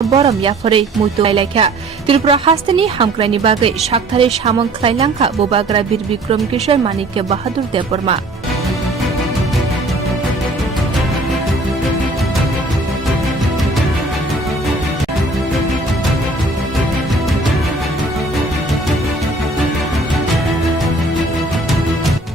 বরম ইয়াফরে মুইতো লাইলাইখা ত্রিপুরা হাস্তেনি হামক্রাইনি বাগै সাকথারে সামং খ্লাইলাংখা বোবাগ্রা বীর বিক্রম কিশোর মানিক্য বাহাদুর দেববর্মা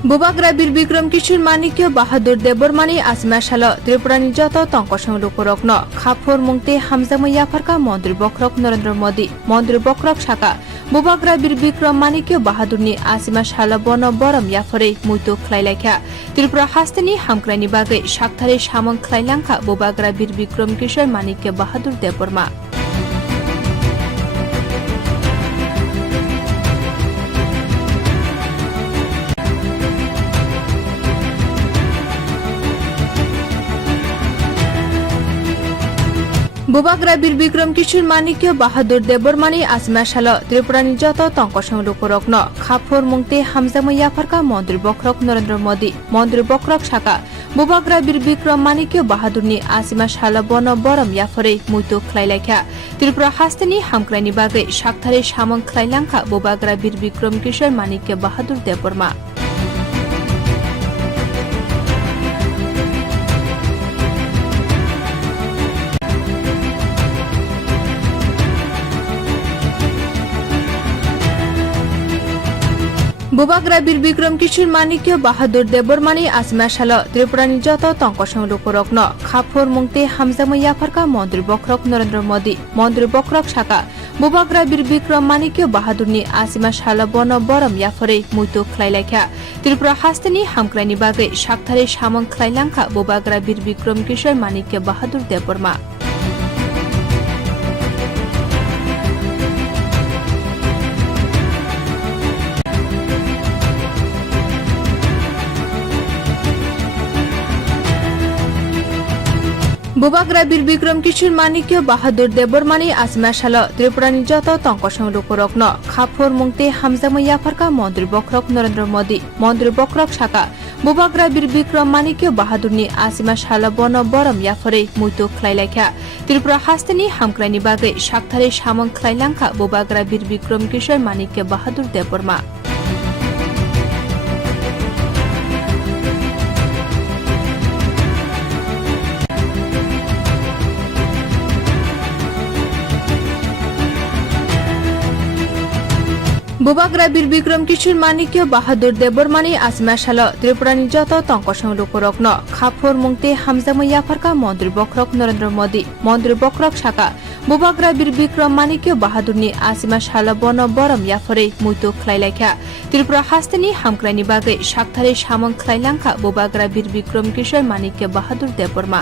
বোবাগ্রা বীর বিক্রম কিশোর মানিক্য বাহাদুর দেববর্মানি আসমাশাল ত্রিপুরানি যত তঙ্কসং লোকরগ্ন খাফর মুংতে হামজামৈয়া ফারকা মন্ত্রী বক্রক নরেন্দ্র মোদী মন্ত্রী বক্রক শাখা বোবাগ্রা বীর বিক্রম মানিক্য বাহাদুরনি আসিমাশাল বন বরম ইয়াফরে মুইতো খ্লাইলাইখা ত্রিপুরা হাস্তেনি হামক্রাইনি বাগै সাকথারে সামং খ্লাইলাংখা বোবাগ্রা বীর বিক্রম কিশোর মানিক্য বাহাদুর দেববর্মা বোবাগ্রা বীর বিক্রম কিশোর মানিক্য বাহাদুর দেববর্মানি আসমাশাল ত্রিপুরানি যত তঙ্কসং লোকরগ্ন খাফর মুংতে হামজামৈয়া ফারকা মন্ত্রী বক্রক নরেন্দ্র মোদী মন্ত্রী বক্রক শাখা বোবাগ্রা বীর বিক্রম মানিক্য বাহাদুরনি আসিমাশাল বন বরম ইয়াফরে মুইতো খ্লাইলাইখা ত্রিপুরা হাস্তেনি হামক্রাইনি বাগै সাকথারে সামং খ্লাইলাংখা বোবাগ্রা বীর বিক্রম কিশোর মানিক্য বাহাদুর দেববর্মা বোবাগ্রা বীর বিক্রম কিশোর মানিক্য বাহাদুর দেববর্মানি আসমাশাল ত্রিপুরানি যত তঙ্কসং লোকরগ্ন খাফর মুংতে হামজামৈয়া ফারকা মন্ত্রী বক্রক নরেন্দ্র মোদী মন্ত্রী বক্রক শাখা বোবাগ্রা বীর বিক্রম মানিক্য বাহাদুরনি আসিমাশাল বন বরম ইয়াফরে মুইতো খ্লাইলাইখা ত্রিপুরা হাস্তেনি হামক্রাইনি বাগै সাকথারে সামং খ্লাইলাংখা বোবাগ্রা বীর বিক্রম কিশোর মানিক্য বাহাদুর দেববর্মা বোবাগ্রা বীর বিক্রম কিশোর মানিক্য বাহাদুর দেববর্মানি আসমাশাল ত্রিপুরানি যত তঙ্কসং লোকরগ্ন খাফর মুংতে হামজামৈয়া ফারকা মন্ত্রী বক্রক নরেন্দ্র মোদী মন্ত্রী বক্রক শাখা বোবাগ্রা বীর বিক্রম মানিক্য বাহাদুরনি আসিমাশাল বন বরম ইয়াফরে মুইতো খ্লাইলাইখা ত্রিপুরা হাস্তেনি হামক্রাইনি বাগै সাকথারে সামং খ্লাইলাংখা বোবাগ্রা বীর বিক্রম কিশোর মানিক্য বাহাদুর দেববর্মা বোবাগ্রা বীর বিক্রম কিশোর মানিক্য বাহাদুর দেববর্মানি আসমাশাল ত্রিপুরানি যত তঙ্কসং লোকরগ্ন খাফর মুংতে হামজামৈয়া ফারকা মন্ত্রী বক্রক নরেন্দ্র মোদী মন্ত্রী বক্রক শাখা বোবাগ্রা বীর বিক্রম মানিক্য বাহাদুরনি আসিমাশাল বন বরম ইয়াফরে মুইতো খ্লাইলাইখা ত্রিপুরা হাস্তেনি হামক্রাইনি বাগै সাকথারে সামং খ্লাইলাংখা বোবাগ্রা বীর বিক্রম কিশোর মানিক্য বাহাদুর দেববর্মা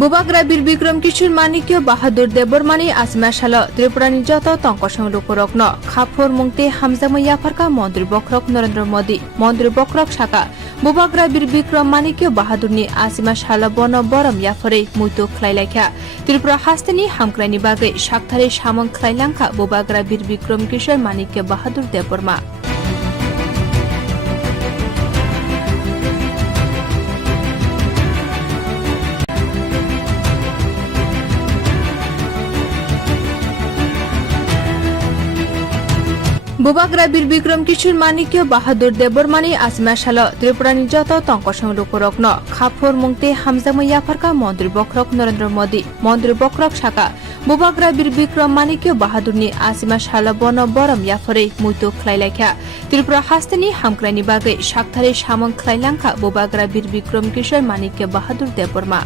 বোবাগ্রা বীর বিক্রম কিশোর মানিক্য বাহাদুর দেববর্মানি আসমাশাল ত্রিপুরানি যত তঙ্কসং লোকরগ্ন খাফর মুংতে হামজামৈয়া ফারকা মন্ত্রী বক্রক নরেন্দ্র মোদী মন্ত্রী বক্রক শাখা বোবাগ্রা বীর বিক্রম মানিক্য বাহাদুরনি আসিমাশাল বন বরম ইয়াফরে মুইতো খ্লাইলাইখা ত্রিপুরা হাস্তেনি হামক্রাইনি বাগै সাকথারে সামং খ্লাইলাংখা বোবাগ্রা বীর বিক্রম কিশোর মানিক্য বাহাদুর দেববর্মা বোবাগ্রা বীর বিক্রম কিশোর মানিক্য বাহাদুর দেববর্মানি আসমাশাল ত্রিপুরানি যত তঙ্কসং লোকরগ্ন খাফর মুংতে হামজামৈয়া ফারকা মন্ত্রী বক্রক নরেন্দ্র মোদী মন্ত্রী বক্রক শাখা বোবাগ্রা বীর বিক্রম মানিক্য বাহাদুরনি আসিমাশাল বন বরম ইয়াফরে মুইতো খ্লাইলাইখা ত্রিপুরা হাস্তেনি হামক্রাইনি বাগै সাকথারে সামং খ্লাইলাংখা বোবাগ্রা বীর বিক্রম কিশোর মানিক্য বাহাদুর দেববর্মা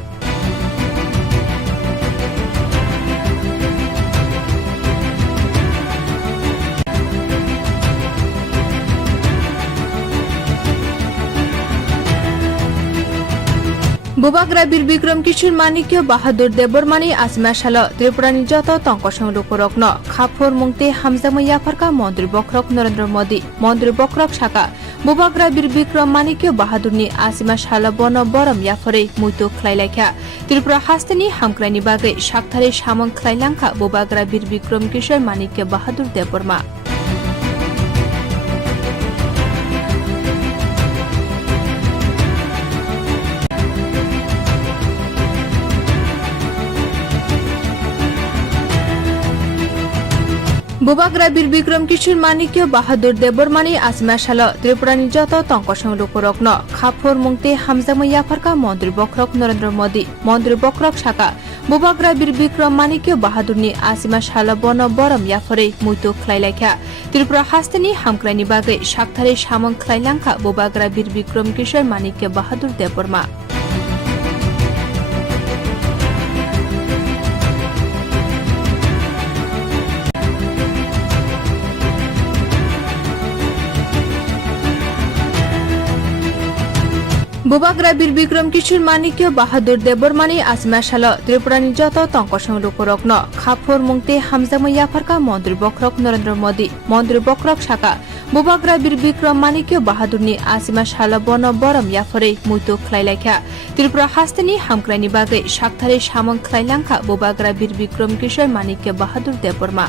বুবাগ্রা বীর বিক্রম কিশোর মানিক্য বাহাদুর দেবরমানি আসমাশাল ত্রিপুরানি যত তঙ্কসং লুকুরগ্ন খাফর মুংতে হামজামৈ আফারকা মন্ত্রী বক্রক নরেন্দ্র মোদী মন্ত্রী বক্রক শাখা বুবাগ্রা বীর বিক্রম মানিক্য বাহাদুরনি আসিমা শাল বন বরম ইয়াফরে মুইতো খ্লাইলাইখা ত্রিপুরা হাস্তেনি হামক্রাইনি বাগে সাকথারে সামং খ্লাইলাংখা বুবাগ্রা বীর বিক্রম কিশোর মানিক্য বাহাদুর দেববর্মা বুবাগ্রা বীর বিক্রম কিশোর মানিক্য বাহাদুর দেবরমানি আসমাশাল ত্রিপুরানি যত তঙ্কসং লুকুরগ্ন খাফর মুংতে হামজামৈ আফারকা মন্ত্রী বক্রক নরেন্দ্র মোদী মন্ত্রী বক্রক শাখা বুবাগ্রা বীর বিক্রম মানিক্য বাহাদুরনি আসিমা শাল বন বরম ইয়াফরে মুইতো খ্লাইলাইখা ত্রিপুরা হাস্তেনি হামক্রাইনি বাগে সাকথারে সামং খ্লাইলাংখা বুবাগ্রা বীর বিক্রম কিশোর মানিক্য বাহাদুর দেববর্মা বুবাগ্রা বীর বিক্রম কিশোর মানিক্য বাহাদুর দেবরমানি আসমাশাল ত্রিপুরানি যত তঙ্কসং লুকুরগ্ন খাফর মুংতে হামজামৈ আফারকা মন্ত্রী বক্রক নরেন্দ্র মোদী মন্ত্রী বক্রক শাখা বুবাগ্রা বীর বিক্রম মানিক্য বাহাদুরনি আসিমা শাল বন বরম ইয়াফরে মুইতো খ্লাইলাইখা ত্রিপুরা হাস্তেনি হামক্রাইনি বাগে সাকথারে সামং খ্লাইলাংখা বুবাগ্রা বীর বিক্রম কিশোর মানিক্য বাহাদুর দেববর্মা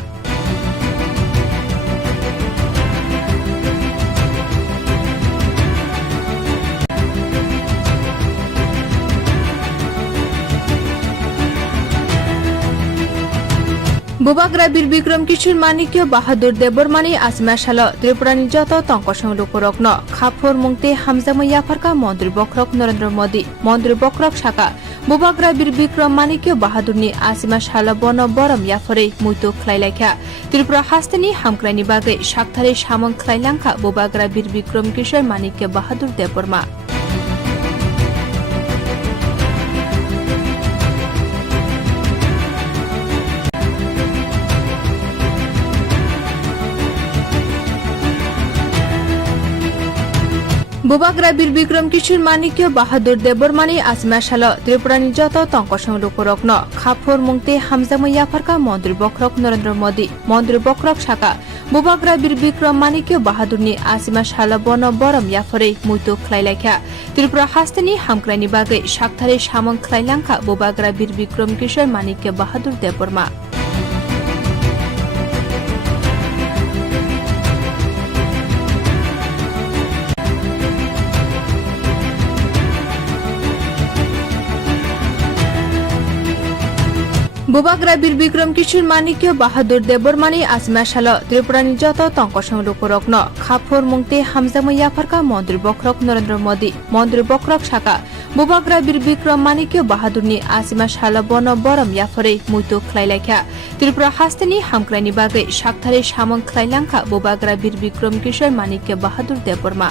বুবাগ্রা বীর বিক্রম কিশোর মানিক্য বাহাদুর দেবরমানি আসমাশাল ত্রিপুরানি যত তঙ্কসং লুকুরগ্ন খাফর মুংতে হামজামৈ আফারকা মন্ত্রী বক্রক নরেন্দ্র মোদী মন্ত্রী বক্রক শাখা বুবাগ্রা বীর বিক্রম মানিক্য বাহাদুরনি আসিমা শাল বন বরম ইয়াফরে মুইতো খ্লাইলাইখা ত্রিপুরা হাস্তেনি হামক্রাইনি বাগে সাকথারে সামং খ্লাইলাংখা বুবাগ্রা বীর বিক্রম কিশোর মানিক্য বাহাদুর দেববর্মা বুবাগ্রা বীর বিক্রম কিশোর মানিক্য বাহাদুর দেবরমানি আসমাশাল ত্রিপুরানি যত তঙ্কসং লুকুরগ্ন খাফর মুংতে হামজামৈ আফারকা মন্ত্রী বক্রক নরেন্দ্র মোদী মন্ত্রী বক্রক শাখা বুবাগ্রা বীর বিক্রম মানিক্য বাহাদুরনি আসিমা শাল বন বরম ইয়াফরে মুইতো খ্লাইলাইখা ত্রিপুরা হাস্তেনি হামক্রাইনি বাগে সাকথারে সামং খ্লাইলাংখা বুবাগ্রা বীর বিক্রম কিশোর মানিক্য বাহাদুর দেববর্মা বুবাগ্রা বীর বিক্রম কিশোর মানিক্য বাহাদুর দেবরমানি আসমাশাল ত্রিপুরানি যত তঙ্কসং লুকুরগ্ন খাফর মুংতে হামজামৈ আফারকা মন্ত্রী বক্রক নরেন্দ্র মোদী মন্ত্রী বক্রক শাখা বুবাগ্রা বীর বিক্রম মানিক্য বাহাদুরনি আসিমা শাল বন বরম ইয়াফরে মুইতো খ্লাইলাইখা ত্রিপুরা হাস্তেনি হামক্রাইনি বাগে সাকথারে সামং খ্লাইলাংখা বুবাগ্রা বীর বিক্রম কিশোর মানিক্য বাহাদুর দেববর্মা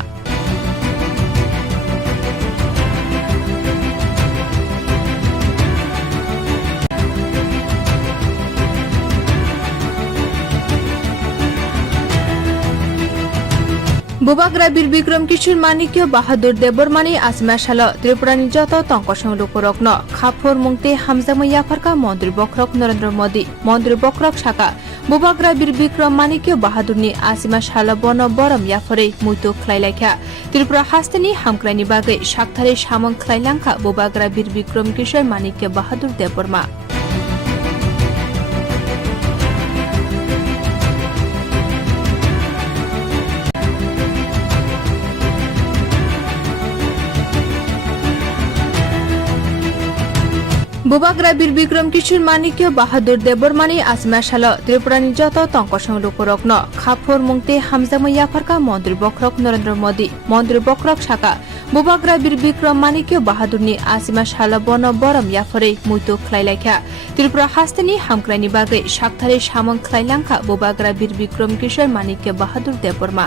বুবাগ্রা বীর বিক্রম কিশোর মানিক্য বাহাদুর দেবরমানি আসমাশাল ত্রিপুরানি যত তঙ্কসং লুকুরগ্ন খাফর মুংতে হামজামৈ আফারকা মন্ত্রী বক্রক নরেন্দ্র মোদী মন্ত্রী বক্রক শাখা বুবাগ্রা বীর বিক্রম মানিক্য বাহাদুরনি আসিমা শাল বন বরম ইয়াফরে মুইতো খ্লাইলাইখা ত্রিপুরা হাস্তেনি হামক্রাইনি বাগে সাকথারে সামং খ্লাইলাংখা বুবাগ্রা বীর বিক্রম কিশোর মানিক্য বাহাদুর দেববর্মা বুবাগ্রা বীর বিক্রম কিশোর মানিক্য বাহাদুর দেবরমানি আসমাশাল ত্রিপুরানি যত তঙ্কসং লুকুরগ্ন খাফর মুংতে হামজামৈ আফারকা মন্ত্রী বক্রক নরেন্দ্র মোদী মন্ত্রী বক্রক শাখা বুবাগ্রা বীর বিক্রম মানিক্য বাহাদুরনি আসিমা শাল বন বরম ইয়াফরে মুইতো খ্লাইলাইখা ত্রিপুরা হাস্তেনি হামক্রাইনি বাগে সাকথারে সামং খ্লাইলাংখা বুবাগ্রা বীর বিক্রম কিশোর মানিক্য বাহাদুর দেববর্মা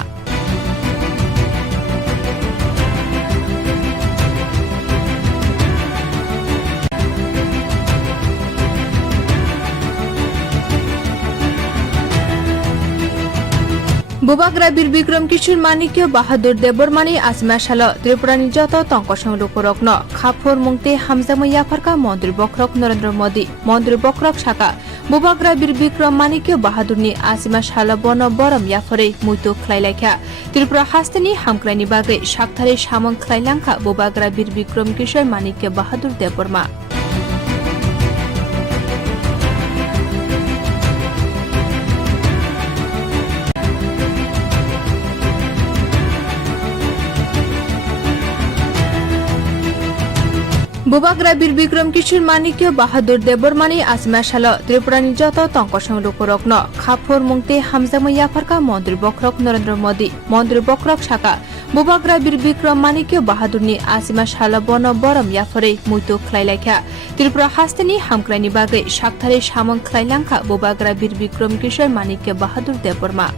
বুবাগ্রা বীর বিক্রম কিশোর মানিক্য বাহাদুর দেবরমানি আজমাশাল ত্রিপুরানি যত তঙ্কসং লোকরগ্ন খাফর মুংতে হামজামৈয়া ফারকা মন্ত্রী বক্রক নরেন্দ্র মোদী মন্ত্রী বক্রক শাখা বুবাগ্রা বীর বিক্রম মানিক্য বাহাদুরনি আজমাশাল বন বরম ইয়াফরে মুইতো খ্লাইলাইখা ত্রিপুরা হাস্তেনি হামক্রাইনি বাগে সাকথারে সামং খ্লাইলাংখা বুবাগ্রা বীর বিক্রম কিশোর মানিক্য বাহাদুর দেববর্মা বুবাগ্রা বীর বিক্রম কিশোর মানিক্য বাহাদুর দেবরমানি আজমাশাল ত্রিপুরানি যত তঙ্কসং লোকরগ্ন খাফর মুংতে হামজামৈয়া ফারকা মন্ত্রী বক্রক নরেন্দ্র মোদী মন্ত্রী বক্রক শাখা বুবাগ্রা বীর বিক্রম মানিক্য বাহাদুরনি আজমাশাল বন বরম ইয়াফরে মুইতো খ্লাইলাইখা ত্রিপুরা হাস্তেনি হামক্রাইনি বাগে সাকথারে সামং খ্লাইলাংখা বুবাগ্রা বীর বিক্রম কিশোর মানিক্য বাহাদুর দেববর্মা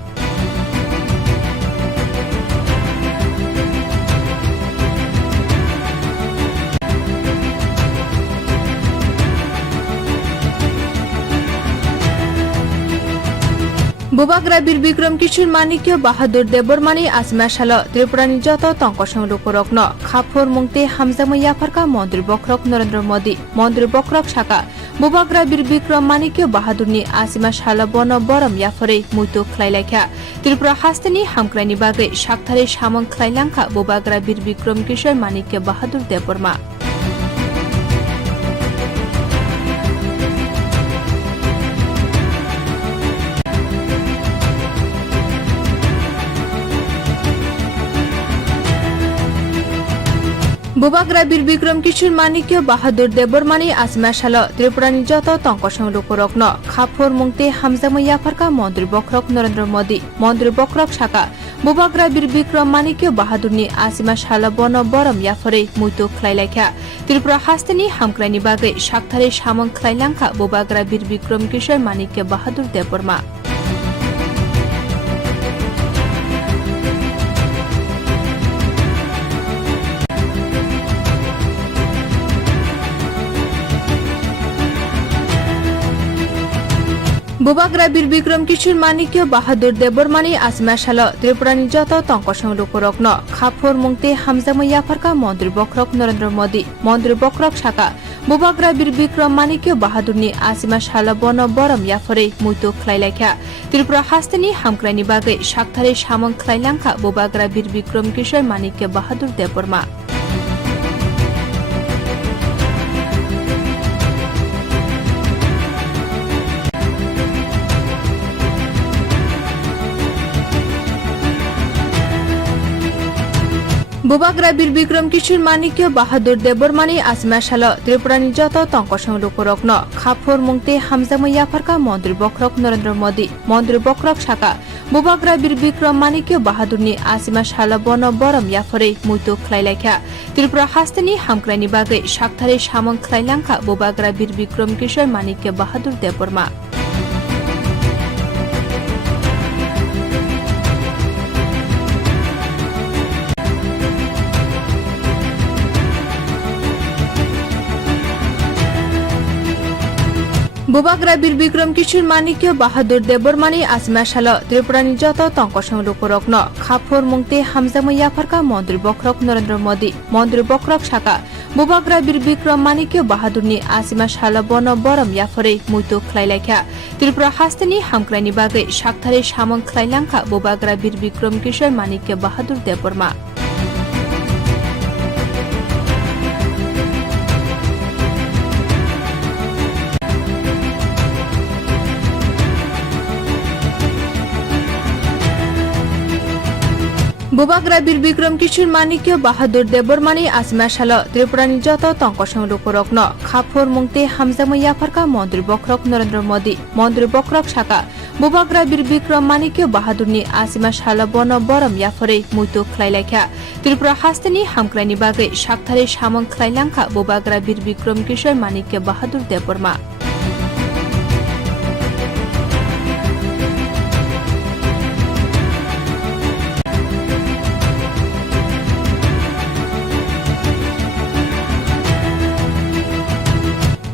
বুবাগ্রা বীর বিক্রম কিশোর মানিক্য বাহাদুর দেবরমানি আজমাশাল ত্রিপুরানি যত তঙ্কসং লোকরগ্ন খাফর মুংতে হামজামৈয়া ফারকা মন্ত্রী বক্রক নরেন্দ্র মোদী মন্ত্রী বক্রক শাখা বুবাগ্রা বীর বিক্রম মানিক্য বাহাদুরনি আজমাশাল বন বরম ইয়াফরে মুইতো খ্লাইলাইখা ত্রিপুরা হাস্তেনি হামক্রাইনি বাগে সাকথারে সামং খ্লাইলাংখা বুবাগ্রা বীর বিক্রম কিশোর মানিক্য বাহাদুর দেববর্মা বুবাগ্রা বীর বিক্রম কিশোর মানিক্য বাহাদুর দেবরমানি আজমাশাল ত্রিপুরানি যত তঙ্কসং লোকরগ্ন খাফর মুংতে হামজামৈয়া ফারকা মন্ত্রী বক্রক নরেন্দ্র মোদী মন্ত্রী বক্রক শাখা বুবাগ্রা বীর বিক্রম মানিক্য বাহাদুরনি আজমাশাল বন বরম ইয়াফরে মুইতো খ্লাইলাইখা ত্রিপুরা হাস্তেনি হামক্রাইনি বাগে সাকথারে সামং খ্লাইলাংখা বুবাগ্রা বীর বিক্রম কিশোর মানিক্য বাহাদুর দেববর্মা বুবাগ্রা বীর বিক্রম কিশোর মানিক্য বাহাদুর দেবরমানি আজমাশাল ত্রিপুরানি যত তঙ্কসং লোকরগ্ন খাফর মুংতে হামজামৈয়া ফারকা মন্ত্রী বক্রক নরেন্দ্র মোদী মন্ত্রী বক্রক শাখা বুবাগ্রা বীর বিক্রম মানিক্য বাহাদুরনি আজমাশাল বন বরম ইয়াফরে মুইতো খ্লাইলাইখা ত্রিপুরা হাস্তেনি হামক্রাইনি বাগে সাকথারে সামং খ্লাইলাংখা বুবাগ্রা বীর বিক্রম কিশোর মানিক্য বাহাদুর দেববর্মা বুবাগ্রা বীর বিক্রম কিশোর মানিক্য বাহাদুর দেবরমানি আজমাশাল ত্রিপুরানি যত তঙ্কসং লোকরগ্ন খাফর মুংতে হামজামৈয়া ফারকা মন্ত্রী বক্রক নরেন্দ্র মোদী মন্ত্রী বক্রক শাখা বুবাগ্রা বীর বিক্রম মানিক্য বাহাদুরনি আজমাশাল বন বরম ইয়াফরে মুইতো খ্লাইলাইখা ত্রিপুরা হাস্তেনি হামক্রাইনি বাগে সাকথারে সামং খ্লাইলাংখা বুবাগ্রা বীর বিক্রম কিশোর মানিক্য বাহাদুর দেববর্মা বুবাগ্রা বীর বিক্রম কিশোর মানিক্য বাহাদুর দেবরমানি আজমাশাল ত্রিপুরানি যত তঙ্কসং লোকরগ্ন খাফর মুংতে হামজামৈয়া ফারকা মন্ত্রী বক্রক নরেন্দ্র মোদী মন্ত্রী বক্রক শাখা বুবাগ্রা বীর বিক্রম মানিক্য বাহাদুরনি আজমাশাল বন বরম ইয়াফরে মুইতো খ্লাইলাইখা ত্রিপুরা হাস্তেনি হামক্রাইনি বাগে সাকথারে সামং খ্লাইলাংখা বুবাগ্রা বীর বিক্রম কিশোর মানিক্য বাহাদুর দেববর্মা বুবাগ্রা বীর বিক্রম কিশোর মানিক্য বাহাদুর দেবরমানি আজমাশাল ত্রিপুরানি যত তঙ্কসং লোকরগ্ন খাফর মুংতে হামজামৈয়া ফারকা মন্ত্রী বক্রক নরেন্দ্র মোদী মন্ত্রী বক্রক শাখা বুবাগ্রা বীর বিক্রম মানিক্য বাহাদুরনি আজমাশাল বন বরম ইয়াফরে মুইতো খ্লাইলাইখা ত্রিপুরা হাস্তেনি হামক্রাইনি বাগে সাকথারে সামং খ্লাইলাংখা বুবাগ্রা বীর বিক্রম কিশোর মানিক্য বাহাদুর দেববর্মা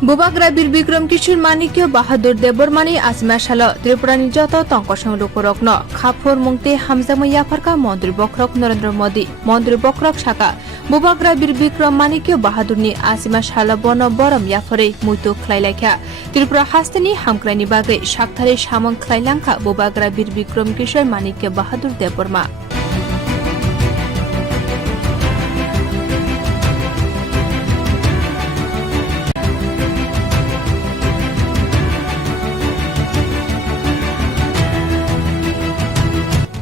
বুবাগ্রা বীর বিক্রম কিশোর মানিক্য বাহাদুর দেবরমানি আসমা সাল ত্রিপুরানি যত তঙ্কসং লোকরগ্ন খাফর মুংতে হামজামৈয়া ফারকা মন্ত্রী বক্রক নরেন্দ্র মোদী মন্ত্রী বক্রক শাখা বুবাগ্রা বীর বিক্রম মানিক্য বাহাদুরনি আসমা সাল বন বরম ইয়াফরে মুইতো খ্লাইলাইখা ত্রিপুরা হাস্তেনি হামক্রাইনি বাগৈ সাকথারে সামং খ্লাইলাংখা বুবাগ্রা বীর বিক্রম কিশোর মানিক্য বাহাদুর দেববর্মা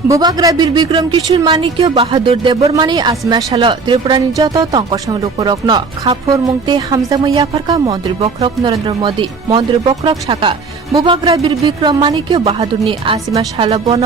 বুবাগ্রা বীর বিক্রম কিশোর মানিক্য বাহাদুর দেবরমানি আসমা সাল ত্রিপুরানি যত তঙ্কসং লোকরগ্ন খাফর মুংতে হামজামৈয়া ফারকা মন্ত্রী বক্রক নরেন্দ্র মোদী মন্ত্রী বক্রক শাখা বুবাগ্রা বীর বিক্রম মানিক্য বাহাদুরনি আসমা সাল বন